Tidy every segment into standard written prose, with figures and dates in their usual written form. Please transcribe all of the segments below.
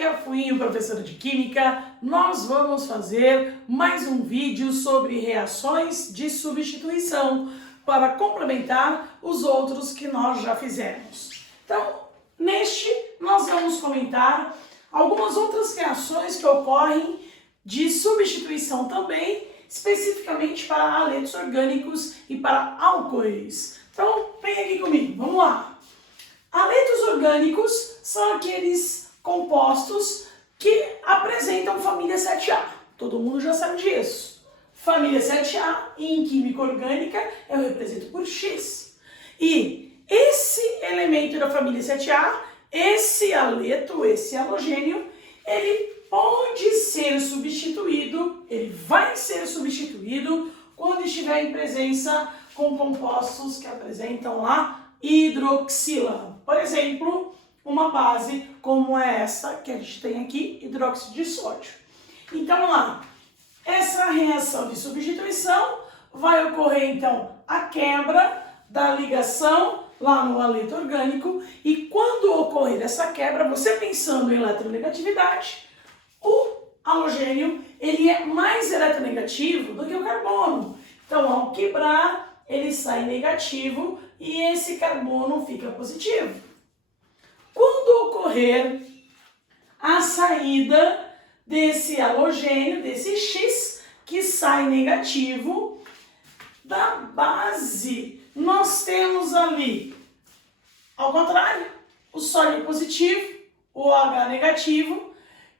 aqui é a Fuinho, professora de Química. Nós vamos fazer mais um vídeo sobre reações de substituição para complementar os outros que nós já fizemos. Então, neste nós vamos comentar algumas outras reações que ocorrem de substituição também, especificamente para haletos orgânicos e para álcoois. Então, vem aqui comigo, vamos lá. Haletos orgânicos são aqueles compostos que apresentam família 7A. Todo mundo já sabe disso. Família 7A, e em química orgânica, eu represento por X. E esse elemento da família 7A, esse haleto, esse halogênio, ele pode ser substituído, ele vai ser substituído quando estiver em presença com compostos que apresentam lá hidroxila. Por exemplo, uma base como essa que a gente tem aqui, hidróxido de sódio. Então, vamos lá. Essa reação de substituição vai ocorrer, então, a quebra da ligação lá no haleto orgânico, e quando ocorrer essa quebra, você pensando em eletronegatividade, o halogênio ele é mais eletronegativo do que o carbono. Então, ao quebrar, ele sai negativo e esse carbono fica positivo. Quando ocorrer a saída desse halogênio, desse X, que sai negativo, da base, nós temos ali, ao contrário, o sódio positivo, o OH negativo.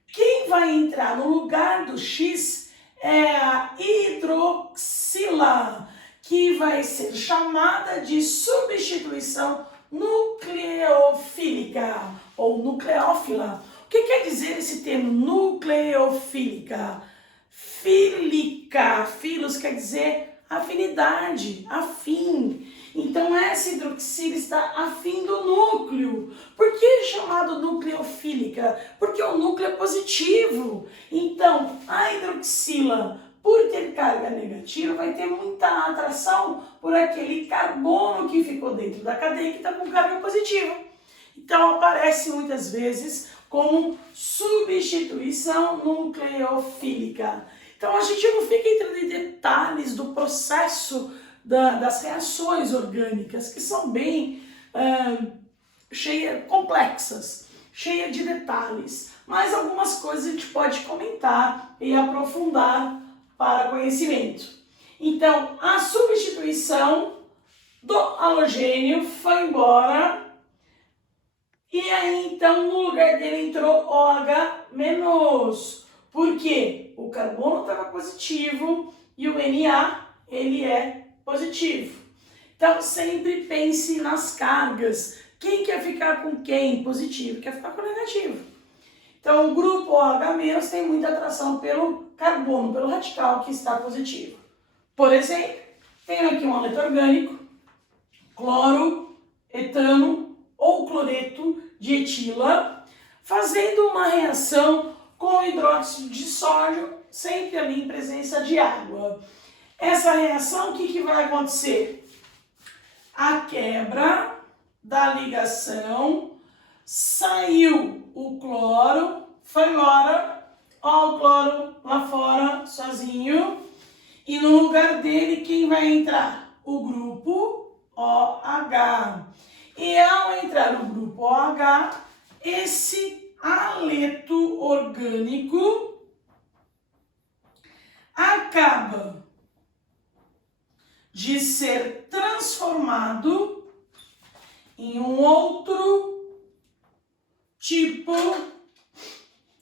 Quem vai entrar no lugar do X é a hidroxila, que vai ser chamada de substituição nucleofílica ou nucleófila. O que quer dizer esse termo nucleofílica? Fílica, filos quer dizer afinidade, afim. Então essa hidroxila está afim do núcleo. Por que é chamado nucleofílica? Porque o núcleo é positivo. Então a hidroxila, por ter carga negativa, vai ter muita atração por aquele carbono que ficou dentro da cadeia que está com carga positiva. Então aparece muitas vezes como substituição nucleofílica. Então a gente não fica entrando em detalhes do processo das reações orgânicas, que são bem complexas, cheias de detalhes. Mas algumas coisas a gente pode comentar e aprofundar para conhecimento. Então, a substituição do halogênio foi embora e aí então no lugar dele entrou OH-. Por quê? O carbono estava positivo e o Na ele é positivo. Então sempre pense nas cargas. Quem quer ficar com quem? Positivo, quer ficar com negativo. Então o grupo OH- tem muita atração pelo carbono, pelo radical que está positivo. Por exemplo, tenho aqui um haleto orgânico, cloro, etano ou cloreto de etila, fazendo uma reação com hidróxido de sódio, sempre ali em presença de água. Essa reação, o que vai acontecer? A quebra da ligação, saiu o cloro, foi embora, ó o cloro lá fora, sozinho, e no lugar dele quem vai entrar? O grupo OH. E ao entrar o grupo OH, esse haleto orgânico acaba de ser transformado em um outro tipo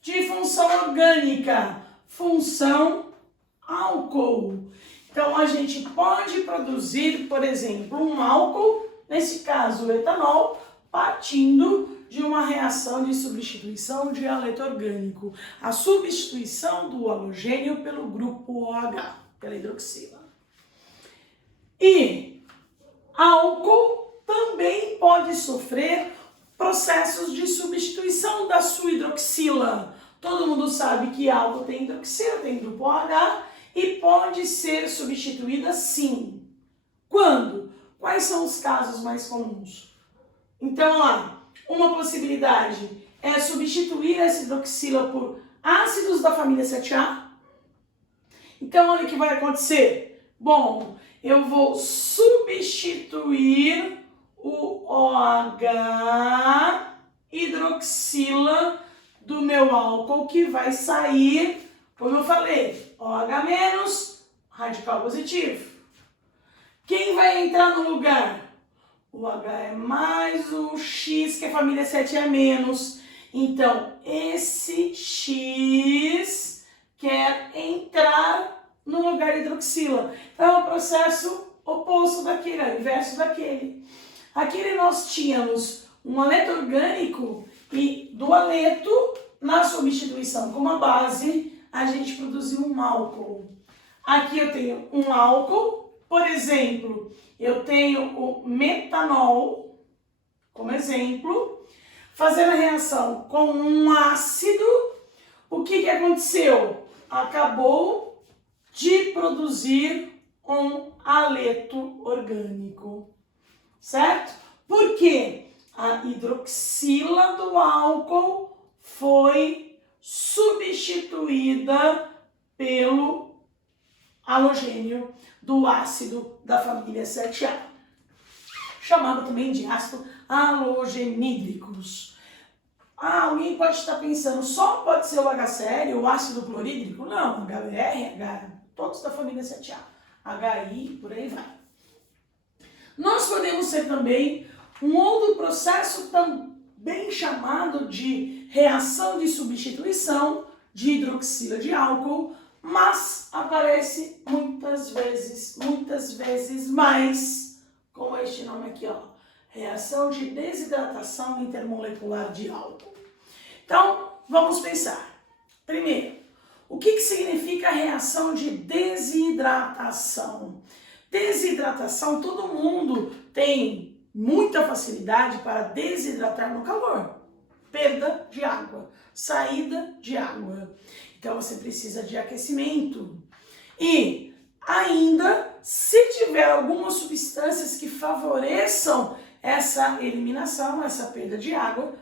de função orgânica, função álcool. Então a gente pode produzir, por exemplo, um álcool, nesse caso o etanol, partindo de uma reação de substituição de haleto orgânico, a substituição do halogênio pelo grupo OH, pela hidroxila. E álcool também pode sofrer processos de substituição da sua hidroxila. Todo mundo sabe que álcool tem hidroxila, tem grupo OH e pode ser substituída sim. Quando? Quais são os casos mais comuns? Então, lá, uma possibilidade é substituir essa hidroxila por ácidos da família 7A. Então, olha o que vai acontecer. Bom, eu vou substituir o OH hidroxila do meu álcool, que vai sair, como eu falei, OH- radical positivo. Quem vai entrar no lugar? O H é mais, o X, que é a família 7A-. Então, esse X quer entrar no lugar de hidroxila. Então, é o processo oposto daquele, o inverso daquele. Aqui nós tínhamos um aleto orgânico e do aleto, na substituição com uma base, a gente produziu um álcool. Aqui eu tenho um álcool, por exemplo, eu tenho o metanol, como exemplo, fazendo a reação com um ácido. O que aconteceu? Acabou de produzir um aleto orgânico, certo? Por quê? A hidroxila do álcool foi substituída pelo halogênio do ácido da família 7A, chamado também de ácido halogenídricos. Alguém pode estar pensando, só pode ser o HCl, o ácido clorídrico? Não, HBr, H, todos da família 7A, HI, por aí vai. Nós podemos ter também um outro processo também chamado de reação de substituição de hidroxila de álcool, mas aparece muitas vezes mais com este nome aqui, ó, reação de desidratação intermolecular de álcool. Então, vamos pensar. Primeiro, o que significa a reação de desidratação? Desidratação, todo mundo tem muita facilidade para desidratar no calor. Perda de água, saída de água. Então, você precisa de aquecimento. E ainda, se tiver algumas substâncias que favoreçam essa eliminação, essa perda de água,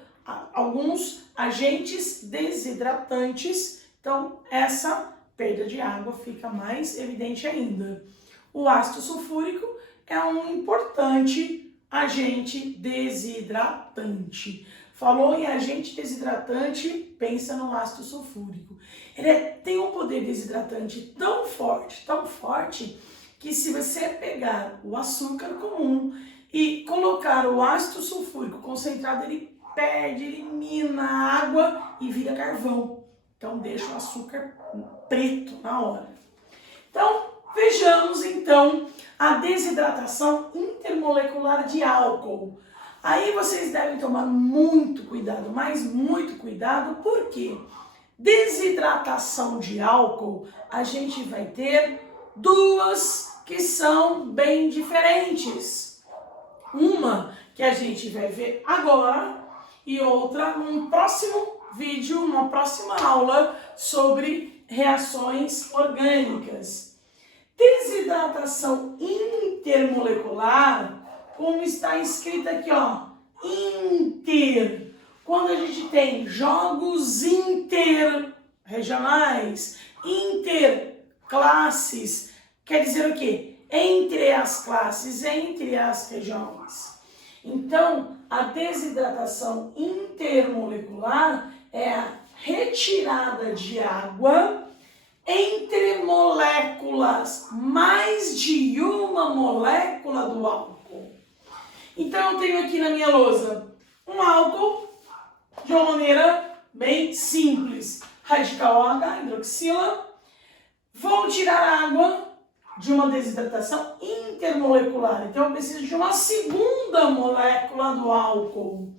alguns agentes desidratantes, então essa perda de água fica mais evidente ainda. O ácido sulfúrico é um importante agente desidratante. Falou em agente desidratante, pensa no ácido sulfúrico. Ele tem um poder desidratante tão forte, que se você pegar o açúcar comum e colocar o ácido sulfúrico concentrado, ele perde, elimina a água e vira carvão. Então deixa o açúcar preto na hora. Então, vejamos então a desidratação intermolecular de álcool. Aí vocês devem tomar muito cuidado, mas muito cuidado, porque desidratação de álcool, a gente vai ter duas que são bem diferentes. Uma que a gente vai ver agora e outra num próximo vídeo, uma próxima aula sobre reações orgânicas. Desidratação intermolecular, como está escrito aqui, ó, inter. Quando a gente tem jogos interregionais, interclasses, quer dizer o quê? Entre as classes, entre as regiões. Então, a desidratação intermolecular é a retirada de água entre moléculas, mais de uma molécula do álcool. Então, eu tenho aqui na minha lousa um álcool de uma maneira bem simples. Radical OH, hidroxila. Vou tirar água de uma desidratação intermolecular. Então, eu preciso de uma segunda molécula do álcool.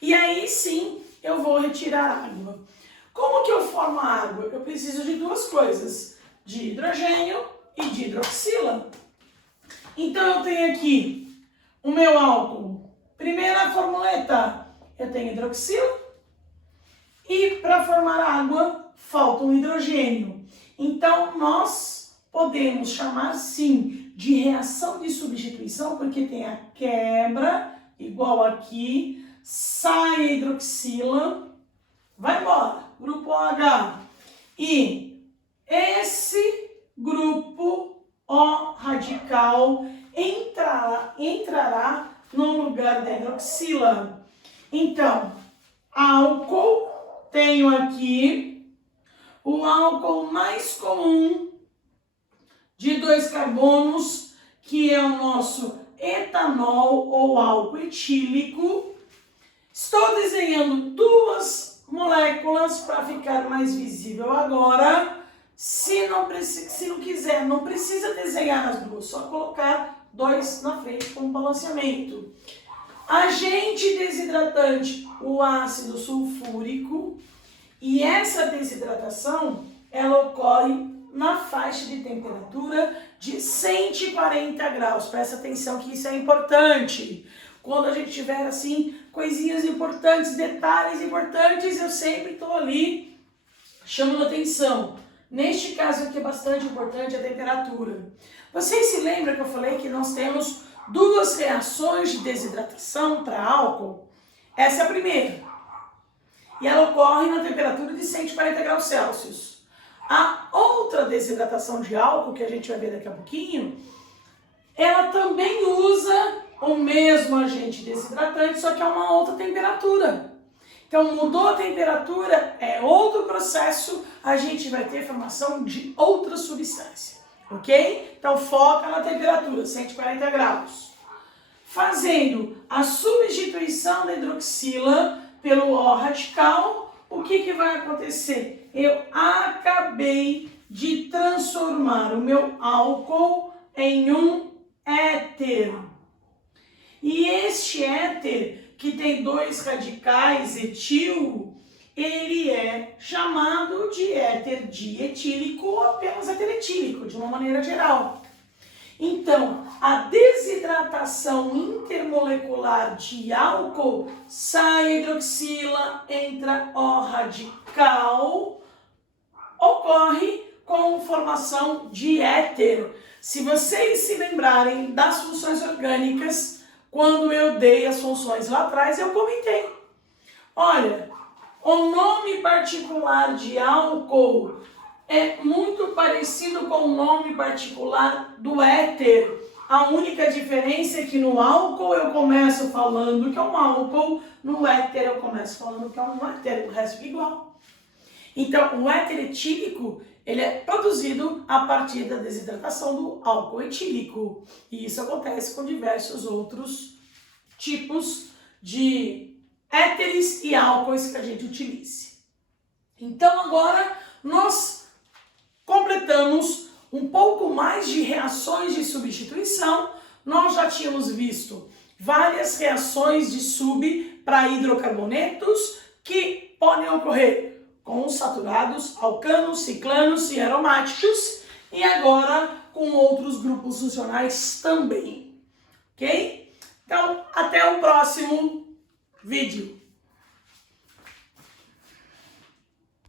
E aí, sim, eu vou retirar água. Como que eu formo a água? Eu preciso de duas coisas, de hidrogênio e de hidroxila. Então, eu tenho aqui o meu álcool. Primeira formuleta, eu tenho hidroxila. E para formar água, falta um hidrogênio. Então, nós podemos chamar, sim, de reação de substituição, porque tem a quebra, igual aqui, sai a hidroxila, vai embora, grupo OH. E esse grupo O radical entrará no lugar da hidroxila. Então, álcool, tenho aqui o álcool mais comum de 2 carbonos, que é o nosso etanol ou álcool etílico. Estou desenhando 2 moléculas para ficar mais visível agora. Se não quiser, não precisa desenhar as 2, só colocar 2 na frente como balanceamento. Agente desidratante, o ácido sulfúrico, e essa desidratação ela ocorre na faixa de temperatura de 140 graus. Presta atenção que isso é importante. Quando a gente tiver assim coisinhas importantes, detalhes importantes, eu sempre estou ali chamando atenção. Neste caso aqui é bastante importante a temperatura. Vocês se lembram que eu falei que nós temos 2 reações de desidratação para álcool? Essa é a primeira. E ela ocorre na temperatura de 140 graus Celsius. A outra desidratação de álcool, que a gente vai ver daqui a pouquinho, ela também usa o mesmo agente desidratante, só que é uma outra temperatura. Então, mudou a temperatura, é outro processo, a gente vai ter formação de outra substância, ok? Então, foca na temperatura, 140 graus. Fazendo a substituição da hidroxila pelo O radical, o que vai acontecer? Eu acabei de transformar o meu álcool em um éter. E este éter, que tem 2 radicais etil, ele é chamado de éter dietílico ou apenas éter etílico, de uma maneira geral. Então, a desidratação intermolecular de álcool, sai hidroxila, entra O radical, ocorre com formação de éter. Se vocês se lembrarem das funções orgânicas, quando eu dei as funções lá atrás, eu comentei. Olha, o nome particular de álcool é muito parecido com o nome particular do éter. A única diferença é que no álcool eu começo falando que é um álcool, no éter eu começo falando que é um éter, o resto é igual. Então, o éter etílico, ele é produzido a partir da desidratação do álcool etílico. E isso acontece com diversos outros tipos de éteres e álcoois que a gente utilize. Então, agora nós completamos um pouco mais de reações de substituição. Nós já tínhamos visto várias reações de sub para hidrocarbonetos que podem ocorrer com os saturados, alcanos, ciclanos e aromáticos, e agora com outros grupos funcionais também, ok? Então, até o próximo vídeo.